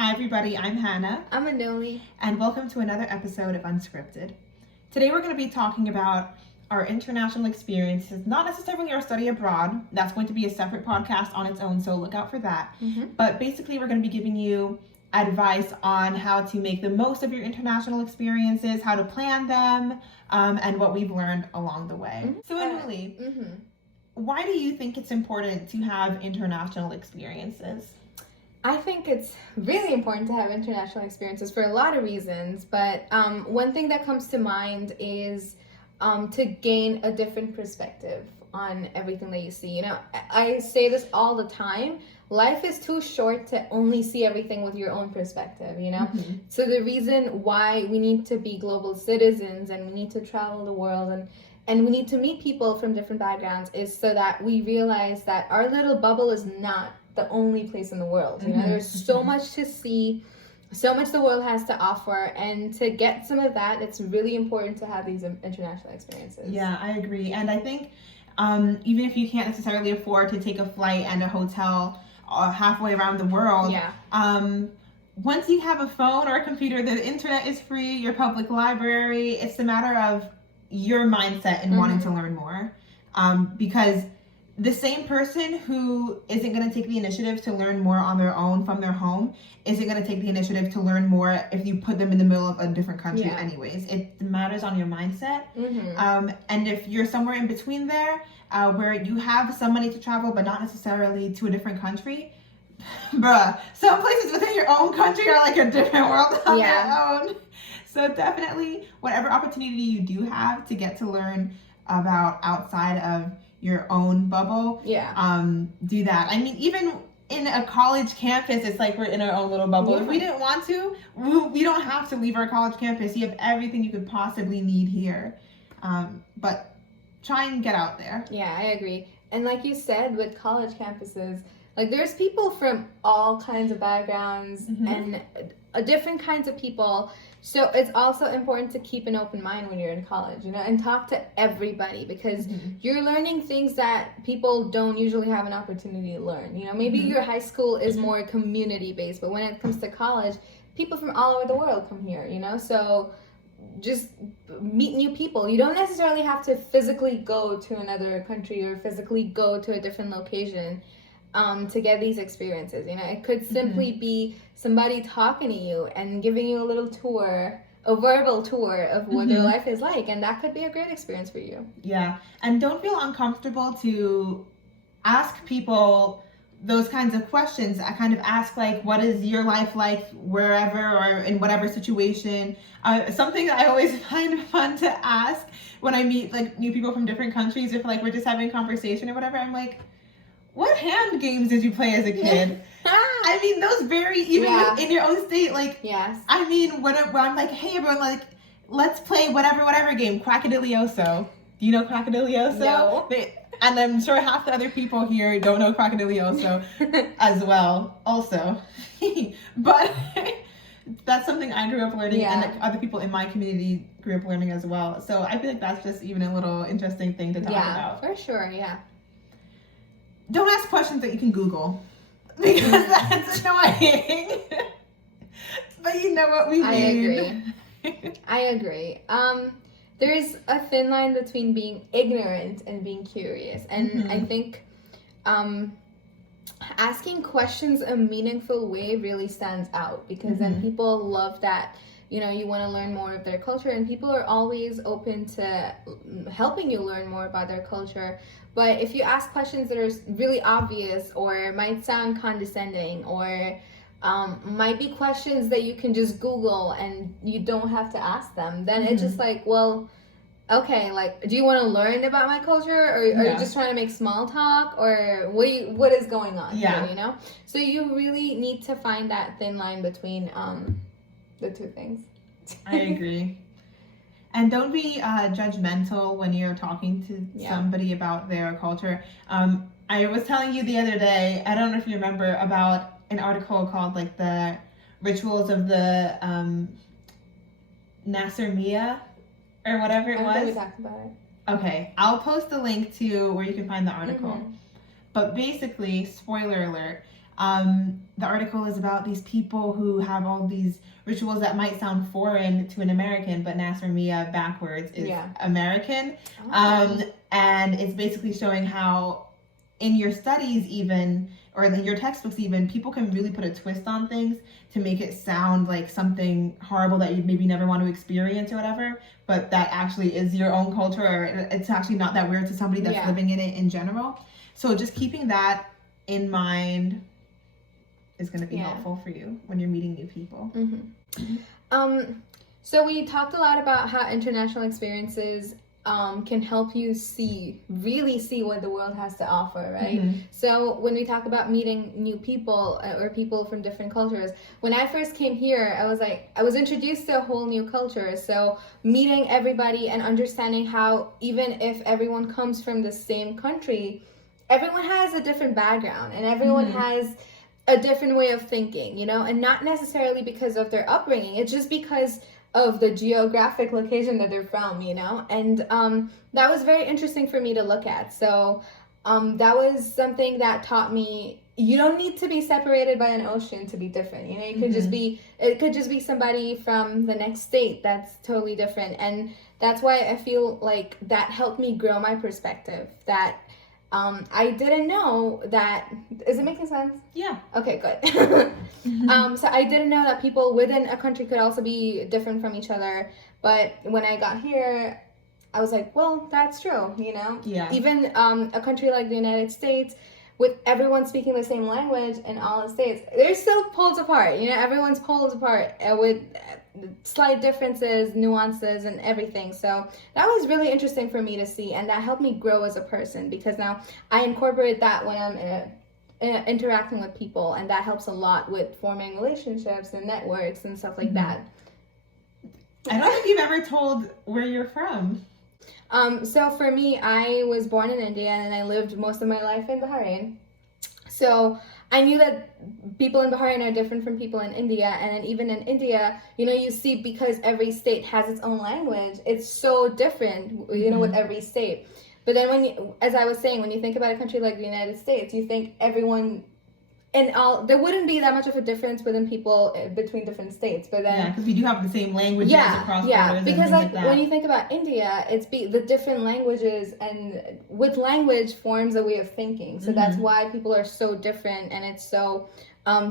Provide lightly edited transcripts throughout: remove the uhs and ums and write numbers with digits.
Hi everybody, I'm Hannah. I'm Anuli. And welcome to another episode of Unscripted. Today we're going to be talking about our international experiences, not necessarily our study abroad. That's going to be a separate podcast on its own, so look out for that. But basically we're going to be giving you advice on how to make the most of your international experiences, how to plan them, and what we've learned along the way. So Anuli, why do you think it's important to have international experiences? I think it's really important to have international experiences for a lot of reasons, but one thing that comes to mind is to gain a different perspective on everything that you see. You know, I say this all the time. Life is too short to only see everything with your own perspective, you know? So the reason why we need to be global citizens and we need to travel the world and we need to meet people from different backgrounds is so that we realize that our little bubble is not the only place in the world. You know, there's so much to see, so much the world has to offer, and to get some of that, it's really important to have these international experiences. Yeah, I agree. And I think even if you can't necessarily afford to take a flight and a hotel halfway around the world, once you have a phone or a computer, the internet is free, your public library, it's a matter of your mindset and wanting to learn more. Because the same person who isn't going to take the initiative to learn more on their own from their home isn't going to take the initiative to learn more if you put them in the middle of a different country anyways. It matters on your mindset. And if you're somewhere in between there, where you have some money to travel, but not necessarily to a different country, some places within your own country are like a different world on their own. So definitely, whatever opportunity you do have to get to learn about outside of your own bubble, do that. I mean, even in a college campus, it's like we're in our own little bubble. If we didn't want to, we don't have to leave our college campus. You have everything you could possibly need here. But try and get out there. Yeah, I agree. And like you said, with college campuses, like there's people from all kinds of backgrounds and different kinds of people. So it's also important to keep an open mind when you're in college, you know, and talk to everybody, because you're learning things that people don't usually have an opportunity to learn. You know, maybe your high school is more community based, but when it comes to college, people from all over the world come here, you know, so just meet new people. You don't necessarily have to physically go to another country or physically go to a different location to get these experiences. You know, it could simply be somebody talking to you and giving you a little tour, a verbal tour of what their life is like, and that could be a great experience for you. Yeah, and don't feel uncomfortable to ask people those kinds of questions. I kind of ask, like, what is your life like wherever or in whatever situation? Something that I always find fun to ask when I meet like new people from different countries, if like we're just having a conversation or whatever, I'm like, what hand games did you play as a kid? I mean, those vary even in your own state. Like, I mean, when I'm like, hey, everyone, like, let's play whatever game, Crocodilioso. Do you know Crocodilioso? No. And I'm sure half the other people here don't know Crocodilioso as well, also. But that's something I grew up learning, and other people in my community grew up learning as well. So I feel like that's just even a little interesting thing to talk about. Yeah, for sure, Don't ask questions that you can Google, because that's annoying. But you know what we mean. I agree. There's a thin line between being ignorant and being curious. And I think asking questions a meaningful way really stands out, because then people love that. You know, you want to learn more of their culture, and people are always open to helping you learn more about their culture. But if you ask questions that are really obvious or might sound condescending or might be questions that you can just Google and you don't have to ask them, then it's just like, well, okay, like, do you want to learn about my culture, or are you just trying to make small talk, or what is going on here, you know? So you really need to find that thin line between the two things. I agree. And don't be judgmental when you're talking to somebody about their culture. I was telling you the other day, I don't know if you remember, about an article called like the rituals of the Nacirema or whatever it was. I think we talked about it. Okay, I'll post the link to where you can find the article. But basically, spoiler alert, The article is about these people who have all these rituals that might sound foreign to an American, but Nacirema backwards is American. And it's basically showing how in your studies even, or in your textbooks even, people can really put a twist on things to make it sound like something horrible that you maybe never want to experience or whatever, but that actually is your own culture, or it's actually not that weird to somebody that's living in it in general. So just keeping that in mind is going to be helpful for you when you're meeting new people. So we talked a lot about how international experiences can help you really see what the world has to offer, right? So when we talk about meeting new people or people from different cultures, when I first came here, I was introduced to a whole new culture. So meeting everybody and understanding how even if everyone comes from the same country, everyone has a different background and everyone has a different way of thinking, you know, and not necessarily because of their upbringing. It's just because of the geographic location that they're from, you know, and that was very interesting for me to look at. So that was something that taught me you don't need to be separated by an ocean to be different. You know, you could it could just be somebody from the next state that's totally different. And that's why I feel like that helped me grow my perspective, that I didn't know that. Is it making sense? Yeah. Okay, good. So I didn't know that people within a country could also be different from each other. But when I got here, I was like, well, that's true, you know? Yeah. Even a country like the United States, with everyone speaking the same language in all the states, they're still pulled apart. You know, everyone's pulled apart with slight differences, nuances, and everything. So that was really interesting for me to see, and that helped me grow as a person, because now I incorporate that when I'm interacting with people, and that helps a lot with forming relationships and networks and stuff like that. I don't think you've ever told where you're from. So for me, I was born in India and I lived most of my life in Bahrain. So I knew that people in Bahrain are different from people in India. And then even in India, you know, you see, because every state has its own language, it's so different, you know, with every state. But then when you, as I was saying, when you think about a country like the United States, you think everyone, and there wouldn't be that much of a difference within people between different states. But then, because we do have the same languages across borders. Because like when you think about India, it's the different languages, and with language forms a way of thinking. So that's why people are so different, and it's so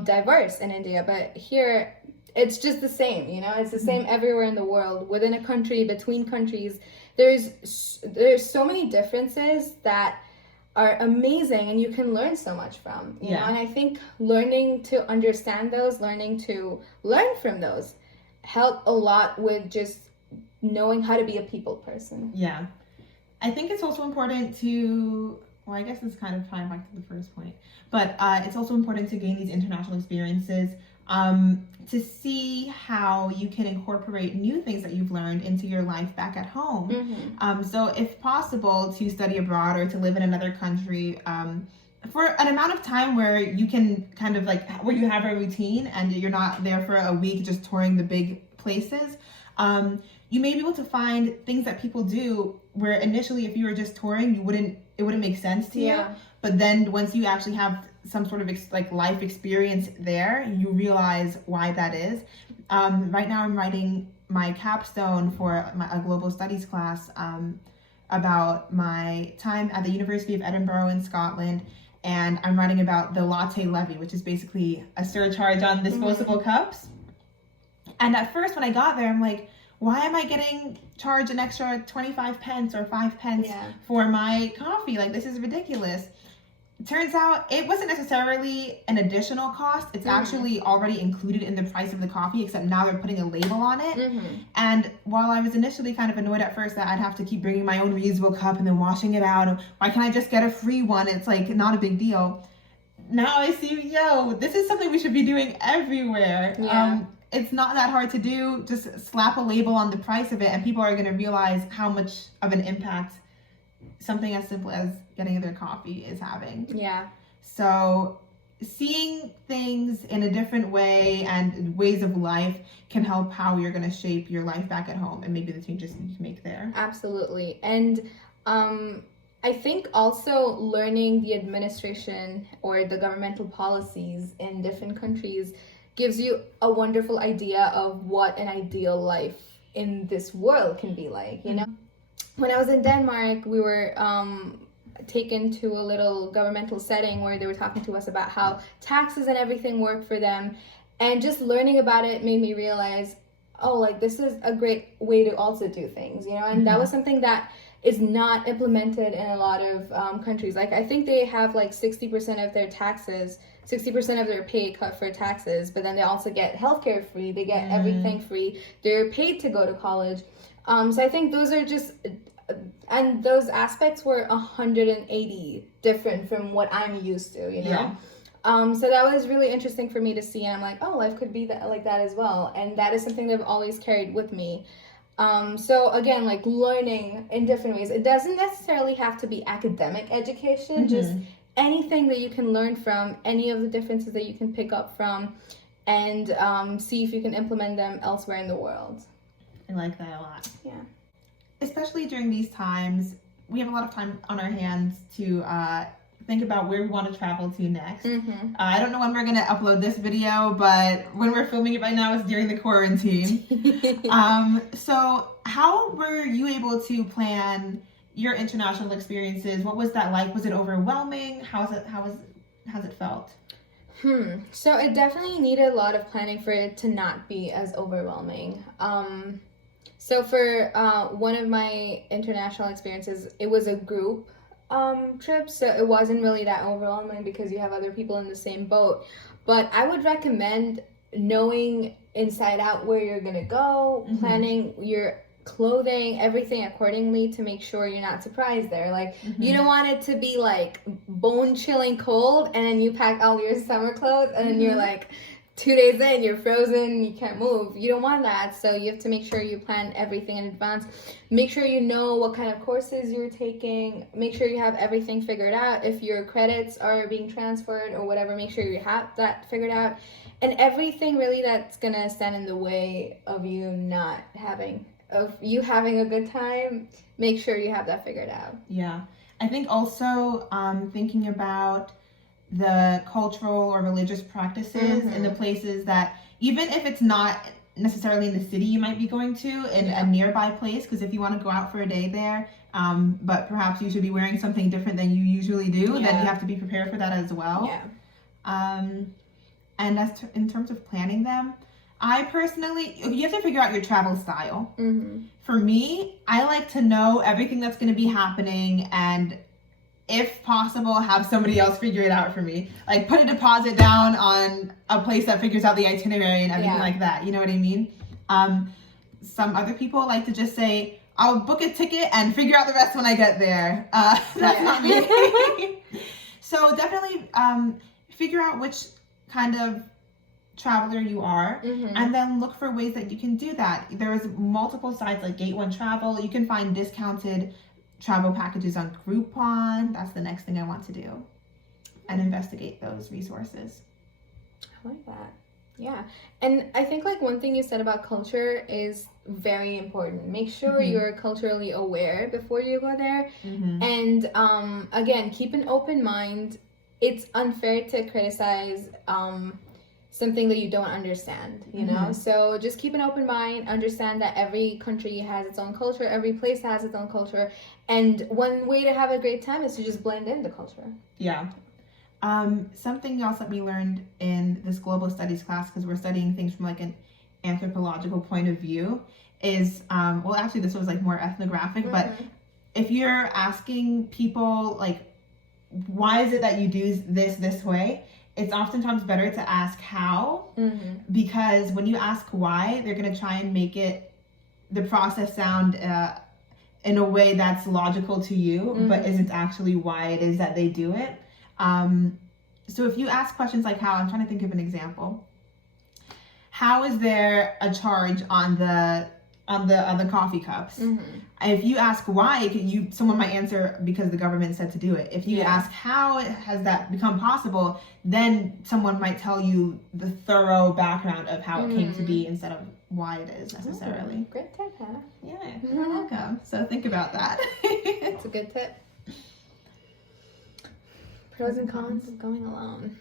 diverse in India. But here, it's just the same. You know, it's the same everywhere in the world, within a country, between countries. There's so many differences that are amazing, and you can learn so much from, you know. And I think learning to understand those, learning to learn from those, help a lot with just knowing how to be a people person. Yeah. I think it's also important to, well, I guess it's kind of tying back to the first point, but it's also important to gain these international experiences to see how you can incorporate new things that you've learned into your life back at home. So if possible, to study abroad or to live in another country for an amount of time where you can kind of like, where you have a routine and you're not there for a week just touring the big places. You may be able to find things that people do where initially, if you were just touring, it wouldn't make sense to you. But then once you actually have some sort of like life experience there, you realize why that is. Right now I'm writing my capstone for a global studies class about my time at the University of Edinburgh in Scotland. And I'm writing about the latte levy, which is basically a surcharge on disposable cups. And at first when I got there, I'm like, why am I getting charged an extra 25 pence or 5 pence for my coffee? Like, this is ridiculous. Turns out it wasn't necessarily an additional cost. It's actually already included in the price of the coffee, except now they're putting a label on it. And while I was initially kind of annoyed at first that I'd have to keep bringing my own reusable cup and then washing it out, why can't I just get a free one? It's like not a big deal. Now I see, this is something we should be doing everywhere. It's not that hard to do. Just slap a label on the price of it, and people are going to realize how much of an impact something as simple as getting their coffee is having. So seeing things in a different way and ways of life can help how you're going to shape your life back at home and maybe the changes you can make there. Absolutely. And I think also learning the administration or the governmental policies in different countries gives you a wonderful idea of what an ideal life in this world can be like, you know? When I was in Denmark, we were taken to a little governmental setting where they were talking to us about how taxes and everything work for them. And just learning about it made me realize, oh, like this is a great way to also do things, you know? And that was something that is not implemented in a lot of countries. Like I think they have like 60% of their taxes, 60% of their pay cut for taxes, but then they also get healthcare free, they get everything free, they're paid to go to college. So I think those are just, and those aspects were 180 different from what I'm used to, you know? Yeah. So that was really interesting for me to see, and I'm like, oh, life could be that, like that as well. And that is something that I've always carried with me. So again, like learning in different ways. It doesn't necessarily have to be academic education, just anything that you can learn from, any of the differences that you can pick up from, and see if you can implement them elsewhere in the world. I like that a lot. Yeah. Especially during these times, we have a lot of time on our hands to think about where we want to travel to next. I don't know when we're going to upload this video, but when we're filming it right now, it's during the quarantine. So how were you able to plan your international experiences? What was that like? Was it overwhelming? How has it felt? So it definitely needed a lot of planning for it to not be as overwhelming. So for one of my international experiences, it was a group trip, so it wasn't really that overwhelming because you have other people in the same boat. But I would recommend knowing inside out where you're gonna go, planning your clothing, everything accordingly to make sure you're not surprised there. Like you don't want it to be like bone chilling cold and then you pack all your summer clothes and then you're like 2 days in, you're frozen, you can't move. You don't want that, so you have to make sure you plan everything in advance. Make sure you know what kind of courses you're taking. Make sure you have everything figured out. If your credits are being transferred or whatever, make sure you have that figured out. And everything really that's gonna stand in the way of you having a good time, make sure you have that figured out. Yeah. I think also thinking about the cultural or religious practices in the places that, even if it's not necessarily in the city you might be going to, in a nearby place, because if you want to go out for a day there, but perhaps you should be wearing something different than you usually do, then you have to be prepared for that as well. And in terms of planning them, I personally, you have to figure out your travel style. For me, I like to know everything that's going to be happening, and if possible, have somebody else figure it out for me. Like put a deposit down on a place that figures out the itinerary and everything like that. You know what I mean? Some other people like to just say, I'll book a ticket and figure out the rest when I get there. That's not me. So definitely figure out which kind of traveler you are, and then look for ways that you can do that. There's multiple sites like Gate One Travel. You can find discounted travel packages on Groupon. That's the next thing I want to do, and investigate those resources. I like that. Yeah. And I think like one thing you said about culture is very important. Make sure you're culturally aware before you go there. And again, keep an open mind. It's unfair to criticize something that you don't understand, you know? So just keep an open mind, understand that every country has its own culture, every place has its own culture, and one way to have a great time is to just blend in the culture. Yeah. Something else that we learned in this global studies class, because we're studying things from like an anthropological point of view, is, well, actually this was like more ethnographic, but if you're asking people like, why is it that you do this way? It's oftentimes better to ask how, because when you ask why, they're going to try and make the process sound in a way that's logical to you, but isn't actually why it is that they do it. So if you ask questions like how, I'm trying to think of an example. How is there a charge on the coffee cups? If you ask why, someone might answer because the government said to do it. If you ask how has that become possible, then someone might tell you the thorough background of how it came to be instead of why it is necessarily. Great tip, Hannah. Yeah, you're welcome. So think about that. It's a good tip. Pros and cons of going alone.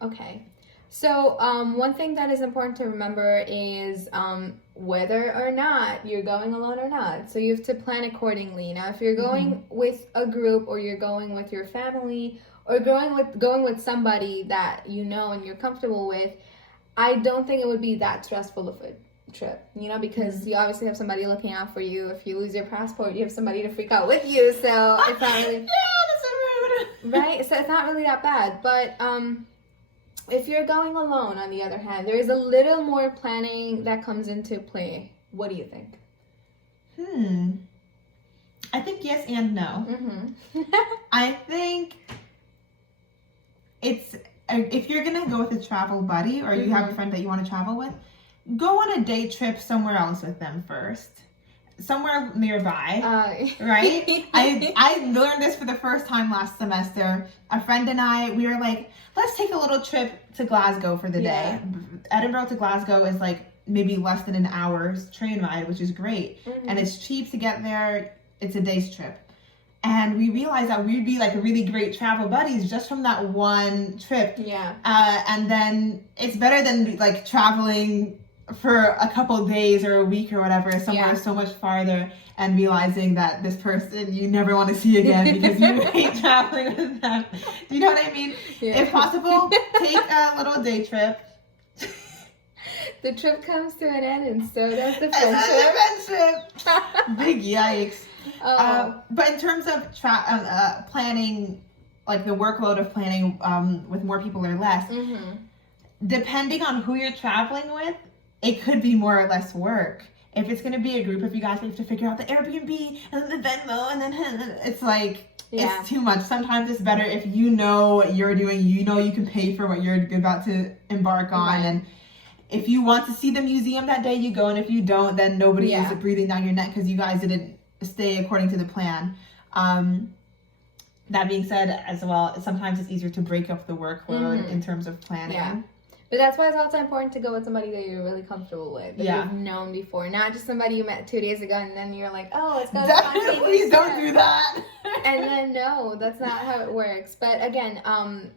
Okay. So, one thing that is important to remember is whether or not you're going alone or not. So you have to plan accordingly. Now, if you're going with a group, or you're going with your family, or going with somebody that you know and you're comfortable with, I don't think it would be that stressful of a trip, because you obviously have somebody looking out for you. If you lose your passport, you have somebody to freak out with you. So it's not really that's so rude. Right. So it's not really that bad. But if you're going alone, on the other hand, there is a little more planning that comes into play. What do you think? I think yes and no. I think it's, if you're going to go with a travel buddy, or you have a friend that you want to travel with, go on a day trip somewhere else with them first. Somewhere nearby, right? I learned this for the first time last semester. A friend and I, we were like, let's take a little trip to Glasgow for the day. Edinburgh to Glasgow is like maybe less than an hour's train ride, which is great. And it's cheap to get there. It's a day's trip. And we realized that we'd be like really great travel buddies just from that one trip. And then it's better than like traveling for a couple days or a week or whatever, somewhere so much farther, and realizing that this person you never want to see again because you hate traveling with them. Do you know what I mean? If possible, take a little day trip. The trip comes to an end, and so does the friendship. Big yikes. But in terms of planning, like the workload of planning with more people or less, depending on who you're traveling with, it could be more or less work. If it's going to be a group of you guys, you have to figure out the Airbnb and then the Venmo, and then it's like, it's too much. Sometimes it's better if you know what you're doing, you can pay for what you're about to embark on. And if you want to see the museum that day, you go. And if you don't, then nobody is breathing down your neck because you guys didn't stay according to the plan. That being said, as well, sometimes it's easier to break up the workload in terms of planning. But that's why it's also important to go with somebody that you're really comfortable with, that you've known before, not just somebody you met 2 days ago and then you're like, oh, let's go. Definitely don't do that. And then no, that's not how it works. But again,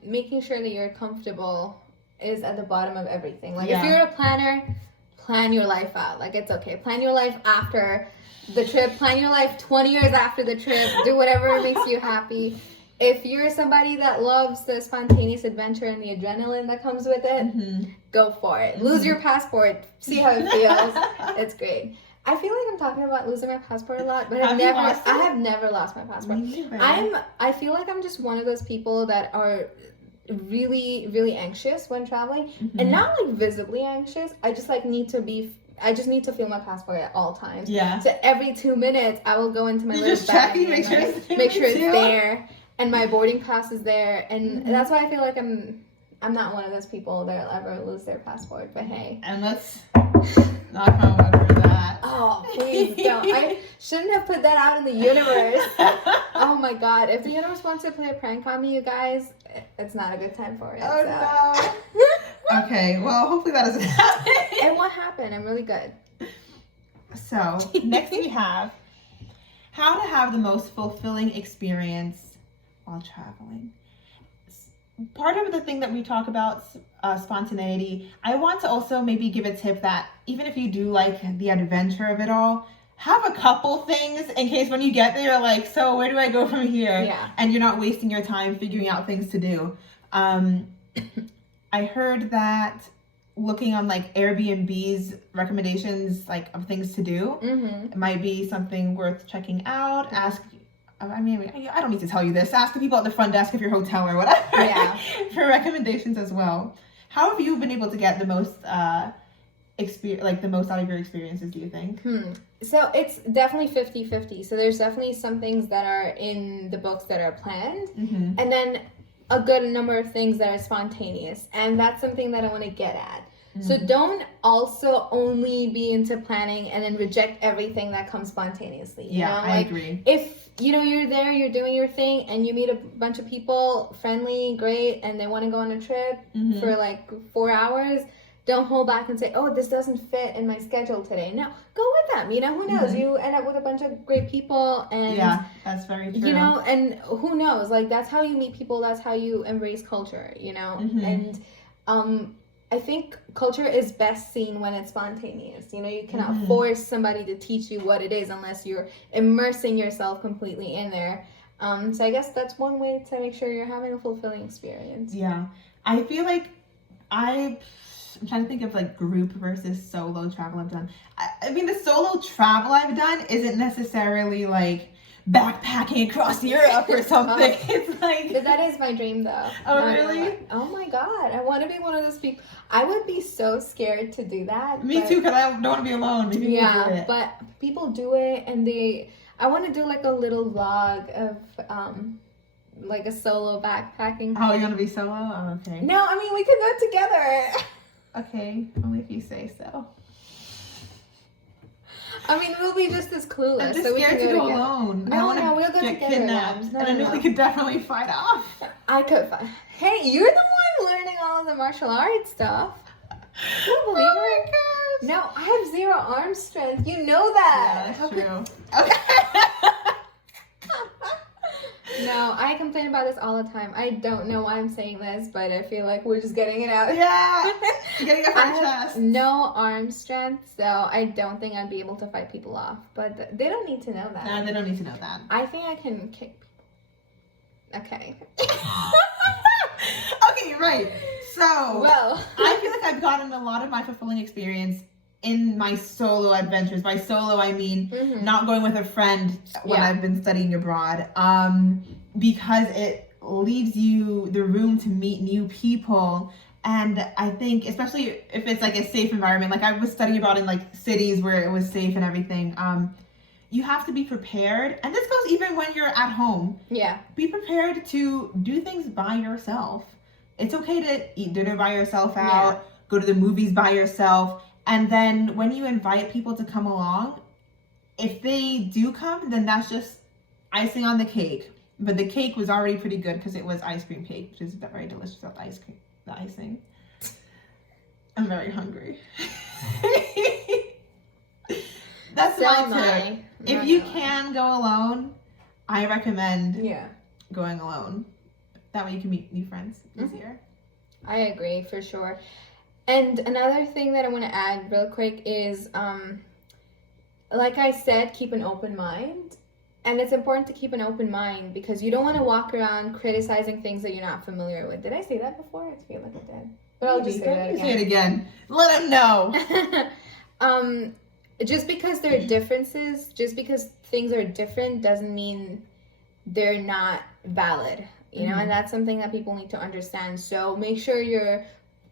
making sure that you're comfortable is at the bottom of everything. Like if you're a planner, plan your life out. Like it's okay. Plan your life after the trip. Plan your life 20 years after the trip. Do whatever makes you happy. If you're somebody that loves the spontaneous adventure and the adrenaline that comes with it, go for it. Lose your passport. See how it feels. It's great. I feel like I'm talking about losing my passport a lot, but I have never lost my passport. I feel like I'm just one of those people that are really, really anxious when traveling, and not like visibly anxious. I just need to feel my passport at all times. So every 2 minutes, I will go into my little bag and make sure it's there. And my boarding pass is there, and that's why I feel like I'm not one of those people that'll ever lose their passport. But hey, and let's knock on wood for that. Oh, please don't! I shouldn't have put that out in the universe. Oh my God! If the universe wants to play a prank on me, you guys, it's not a good time for it. Oh no! Okay, well, hopefully that doesn't happen. It won't happen. I'm really good. So next we have how to have the most fulfilling experience while traveling. Part of the thing that we talk about, spontaneity, I want to also maybe give a tip that even if you do like the adventure of it all, have a couple things in case when you get there, you're like, so where do I go from here? And you're not wasting your time figuring out things to do. I heard that looking on like Airbnb's recommendations like of things to do, it might be something worth checking out. I don't need to tell you this. Ask the people at the front desk of your hotel or whatever for recommendations as well. How have you been able to get the most the most out of your experiences, do you think? So it's definitely 50-50. So there's definitely some things that are in the books that are planned, and then a good number of things that are spontaneous. And that's something that I want to get at. So don't also only be into planning and then reject everything that comes spontaneously. You know? I agree. If, you're there, you're doing your thing, and you meet a bunch of people, friendly, great, and they want to go on a trip for like 4 hours, don't hold back and say, oh, this doesn't fit in my schedule today. No, go with them. You know, who knows? You end up with a bunch of great people, and yeah, that's very true. You know, and who knows? Like, that's how you meet people. That's how you embrace culture. You know, and I think culture is best seen when it's spontaneous. You know, you cannot force somebody to teach you what it is unless you're immersing yourself completely in there. So I guess that's one way to make sure you're having a fulfilling experience. Yeah. I feel like I'm trying to think of like group versus solo travel I've done. I mean, the solo travel I've done isn't necessarily like backpacking across Europe or something. It's like... But that is my dream, though. Oh, really? Oh, my God. I want to be one of those people. I would be so scared to do that. Me too, because I don't want to be alone. Maybe yeah, but people do it, and I want to do like a little vlog of like a solo backpacking. Oh, you want to be solo? Oh, okay. No, I mean, we could go together. Okay, only if you say so. I mean, we'll be just as clueless. I'm just scared to go alone. No, we'll go get together. Kidnapped. And Anuli could definitely fight off. I could fight. Hey, you're the one learning all of the martial arts stuff. Can you believe my gosh. No, I have 0 arm strength. You know that. Yeah, that's true. Okay. No, I complain about this all the time. I don't know why I'm saying this, but I feel like we're just getting it out. Yeah, getting it from chest. No arm strength, so I don't think I'd be able to fight people off. But they don't need to know that. No, they don't need to know that. I think I can kick people. Okay. Okay, right. So, well, I feel like I've gotten a lot of my fulfilling experience in my solo adventures. By solo, I mean not going with a friend when I've been studying abroad, because it leaves you the room to meet new people. And I think, especially if it's like a safe environment, like I was studying abroad in like cities where it was safe and everything, you have to be prepared. And this goes even when you're at home. Yeah. Be prepared to do things by yourself. It's okay to eat dinner by yourself out, go to the movies by yourself. And then when you invite people to come along, if they do come, then that's just icing on the cake. But the cake was already pretty good because it was ice cream cake, which is very delicious with the ice cream, the icing. I'm very hungry. That's so my tip. If you can go alone, I recommend going alone. That way you can meet new friends easier. I agree, for sure. And another thing that I want to add real quick is, like I said, keep an open mind. And it's important to keep an open mind because you don't want to walk around criticizing things that you're not familiar with. Did I say that before? I feel like I did. But I'll just say it again. Let them know. Just because there are differences, just because things are different doesn't mean they're not valid. You know, and that's something that people need to understand. So make sure you're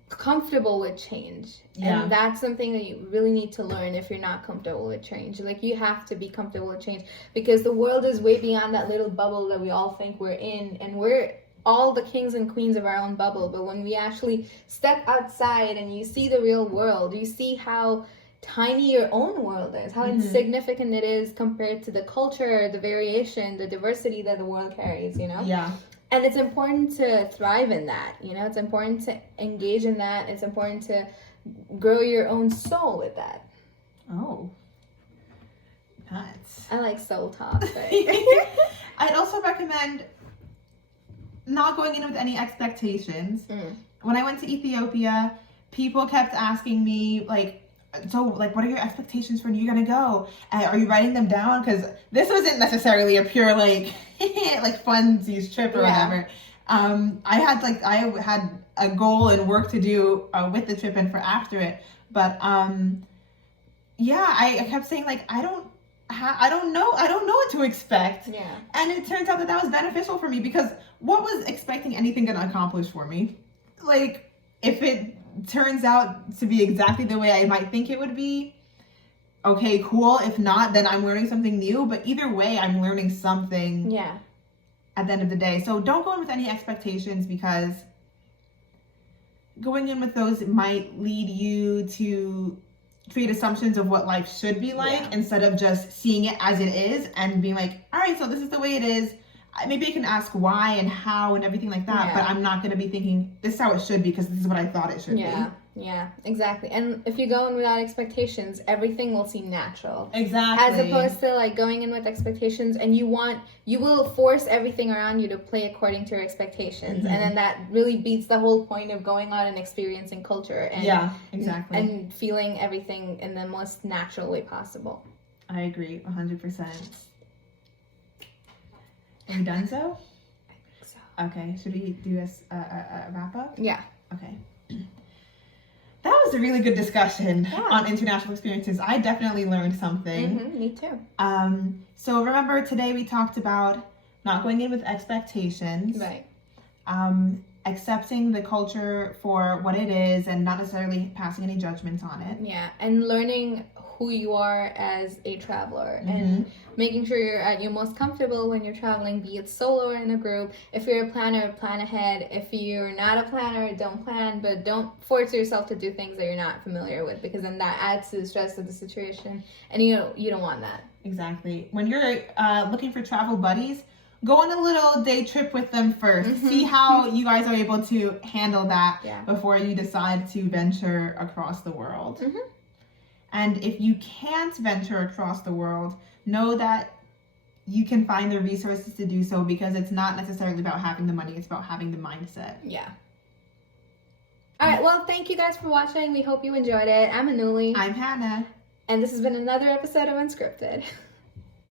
comfortable with change. And that's something that you really need to learn if you're not comfortable with change. Like, you have to be comfortable with change because the world is way beyond that little bubble that we all think we're in, and we're all the kings and queens of our own bubble. But when we actually step outside and you see the real world, you see how tiny your own world is, how insignificant it is compared to the culture, the variation, the diversity that the world carries, you know? Yeah. And it's important to thrive in that, you know? It's important to engage in that. It's important to grow your own soul with that. Oh. Nuts. I like soul talk, but... I'd also recommend not going in with any expectations. When I went to Ethiopia, people kept asking me, like, so, like, what are your expectations for when you're gonna go? Are you writing them down? Because this wasn't necessarily a pure, like, like funsies trip or whatever. I had a goal and work to do with the trip and for after it. But I kept saying, like, I don't know what to expect. Yeah. And it turns out that was beneficial for me because what was expecting anything gonna accomplish for me? Like, if it turns out to be exactly the way I might think it would be, okay, cool. If not, then I'm learning something new. But either way, I'm learning something at the end of the day. So don't go in with any expectations, because going in with those might lead you to create assumptions of what life should be like instead of just seeing it as it is and being like, all right, so this is the way it is. Maybe I can ask why and how and everything like that, but I'm not going to be thinking this is how it should be because this is what I thought it should be. Yeah, exactly. And if you go in without expectations, everything will seem natural. Exactly. As opposed to like going in with expectations, and you will force everything around you to play according to your expectations. And then that really beats the whole point of going out and experiencing culture and yeah, exactly. and feeling everything in the most natural way possible. I agree 100%. Are we done so? I think so. Okay, should we do a wrap up? Yeah. Okay. That was a really good discussion on international experiences. I definitely learned something. Me too. So remember, today we talked about not going in with expectations. Right. Accepting the culture for what it is and not necessarily passing any judgments on it. Yeah, and learning who you are as a traveler and making sure you're at your most comfortable when you're traveling, be it solo or in a group. If you're a planner, plan ahead. If you're not a planner, don't plan, but don't force yourself to do things that you're not familiar with, because then that adds to the stress of the situation, and you don't want that. Exactly. When you're looking for travel buddies, go on a little day trip with them first. See how you guys are able to handle that before you decide to venture across the world. And if you can't venture across the world, know that you can find the resources to do so, because it's not necessarily about having the money, it's about having the mindset. Yeah. All right, well, thank you guys for watching. We hope you enjoyed it. I'm Anuli. I'm Hannah. And this has been another episode of Unscripted.